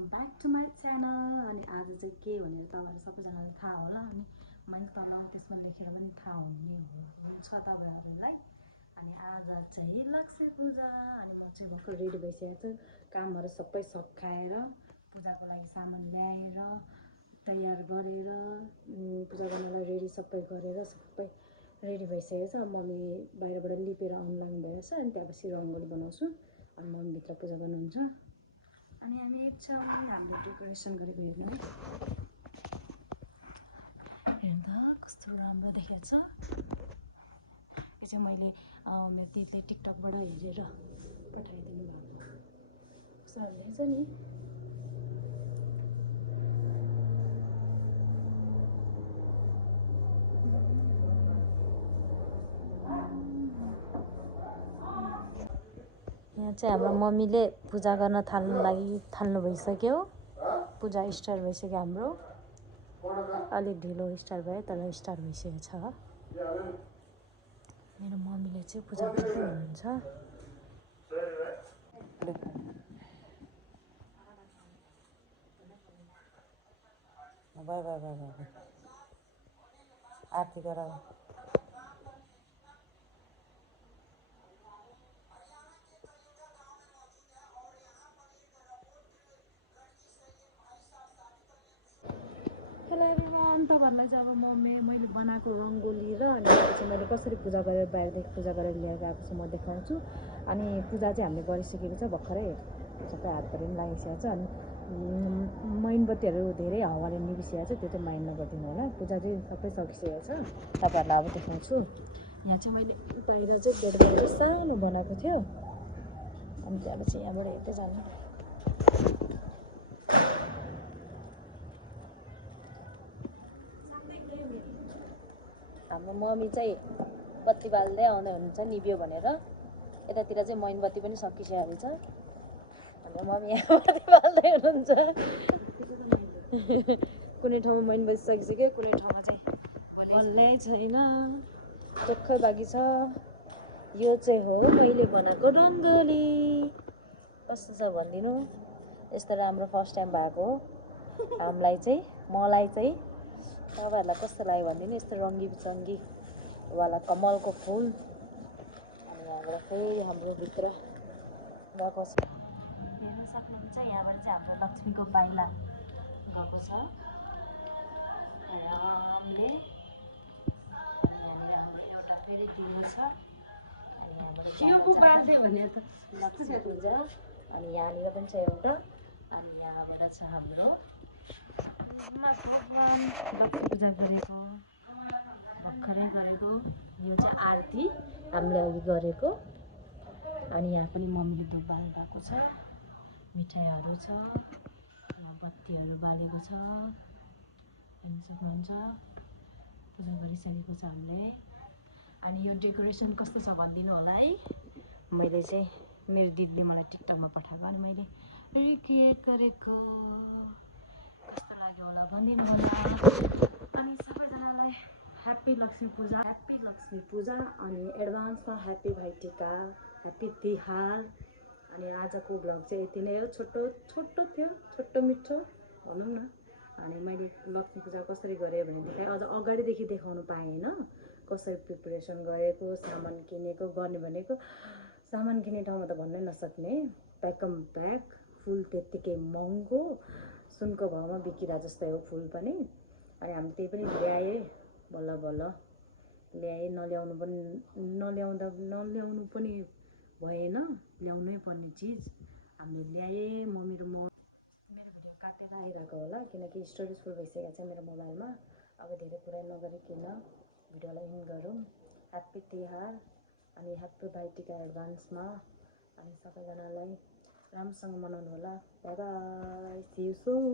Welcome back to my channel. अनि आज चाहिँ के भनेर तपाईँहरू सबैजनालाई थाहा होला। अनि मैले तल त्यसमा लेखेर पनि थाहा हुन्छ तपाईँहरूलाई। अनि आज चाहिँ लक्ष्मी पूजा। अनि म चाहिँ भर्खर रेडी भइसकेको छु, कामहरू सबै सकाएर पूजाको लागि सामान ल्याएर तयार गरेर पूजा गर्नलाई रेडी सबै गरेर सबै रेडी भइसकेको छ। मम्मी बाहिरबाट लिपेर अनलाइन भएछ। अनि त्यहाँपछि रङ्गोली बनाउँछु अनि मम्मी भित्र पूजा गर्नुहुन्छ। अनि हामी एकछिन हामीले डेकोरेसन गरेको हेर्नु है, हेर्दा कस्तो राम्रो देखेको छ। यो चाहिँ मैले मेरो दिदीले टिकटकबाट हेरेर पठाइदिनु भएको कस्तो रहेछ नि। यहाँ चाहिँ हाम्रो मम्मीले पूजा गर्न थाल्नु भइसक्यो। पूजा स्टार्ट भइसक्यो हाम्रो। अलिक ढिलो स्टार्ट भयो तर स्टार्ट भइसकेको छ। मेरो मम्मीले चाहिँ पूजा गर्दै हुनुहुन्छ। आरती गराऊ। हेलो एभ्रिवान, तपाईँहरूलाई चाहिँ अब मैले बनाएको रङ्गोली र अनि त्यसपछि मैले कसरी पूजा गरेर बाहिरदेखि पूजा गरेर ल्याएर आएको छु म देखाउँछु। अनि पूजा चाहिँ हामीले गरिसकेको छ भर्खरै, सबै हातहरू पनि लागिसकेको छ। अनि मैनबत्तीहरू धेरै हावाले निभिसकेको छ, त्यो चाहिँ माइन्ड नगरिदिनु होला। पूजा चाहिँ सबै सकिसकेको छ, तपाईँहरूलाई अब देखाउँछु। यहाँ चाहिँ मैले बाहिर चाहिँ गेटबाट सानो बनाएको थियो। अनि त्यहाँपछि यहाँबाट हेर्दै जानु। हाम्रो मम्मी चाहिँ बत्ती बाल्दै आउँदै हुनुहुन्छ निभ्यो भनेर। यतातिर चाहिँ मैनबत्ती पनि सकिसकेको छ। अनि मम्मी यहाँ बत्ती बाल्दै हुनुहुन्छ। कुनै ठाउँमा मैनबत्ती सकिसक्यो, कुनै ठाउँमा चाहिँ बल्लै छैन, टक्कै बाँकी छ। यो चाहिँ हो मैले बनाएको रङ्गोली। कस्तो छ भनिदिनु। यस्तो राम्रो फर्स्ट टाइम भएको हो हामीलाई चाहिँ, मलाई चाहिँ। तपाईँहरूलाई कस्तो लाग्यो भनिदिनु। यस्तो रङ्गी चङ्गी वाला कमलको फुल। अनि यहाँबाट फेरि हाम्रो भित्र गएको छ, हेर्न सक्नुहुन्छ। यहाँबाट चाहिँ हाम्रो लक्ष्मीको बाइला गएको छ आरामले। यहाँनिर हाम्रो एउटा फेरि दिनु छ। लक्ष्मी पूजा। अनि यहाँनिर पनि छ एउटा। अनि यहाँबाट छ हाम्रो भगवान लक्ष्मी पूजा गरेको भर्खरै गरेको। यो चाहिँ आरती हामीले अघि गरेको। अनि यहाँ पनि मम्मीले धुप बाल्नुभएको छ, मिठाईहरू छ, यहाँ बत्तीहरू बालेको छ, हेर्न सक्नुहुन्छ। पूजा गरिसकेको छ हामीले। अनि यो डेकोरेसन कस्तो छ भनिदिनु होला है। मैले चाहिँ मेरो दिदीले मलाई टिकटकमा पठाएको अनि मैले रिक्रिएट गरेको। कस्तो लाग्यो होला भनिदिनु होला। अनि सबैजनालाई ह्याप्पी लक्ष्मी पूजा, ह्याप्पी लक्ष्मी पूजा। अनि एडभान्समा ह्याप्पी भाइटिका, ह्याप्पी तिहार। अनि आजको भ्लग चाहिँ यति नै हो। छोटो थियो, छोटो मिठो भनौँ न। अनि मैले लक्ष्मी पूजा कसरी गरेँ भने देखाएँ। अझ अगाडिदेखि देखाउनु पाएन कसरी प्रिपरेसन गरेको, सामान किनेको, गर्ने भनेको। सामान किन्ने ठाउँमा त भन्नै नसक्ने, प्याकम प्याक। फुल त्यत्तिकै महँगो, सुनको भाउमा बिकिरा जस्तै हो फुल पनि। अनि हामी त्यही पनि ल्याएँ, बल्ल बल्ल ल्याएँ। नल्याउनु पनि भएन, ल्याउनै पर्ने चिज हामीले ल्याएँ। मम्मी र म मेरो भिडियो काटेर आइरहेको होला किनकि स्टोरेज फुल भइसकेको छ मेरो मोबाइलमा। अब धेरै कुरा नगरिकन भिडियोलाई इन्ड गरौँ। ह्याप्पी तिहार अनि ह्याप्पी भाइटिका एडभान्समा। अनि सबैजनालाई राम्रोसँग मनाउनु होला। Bye bye, see you soon.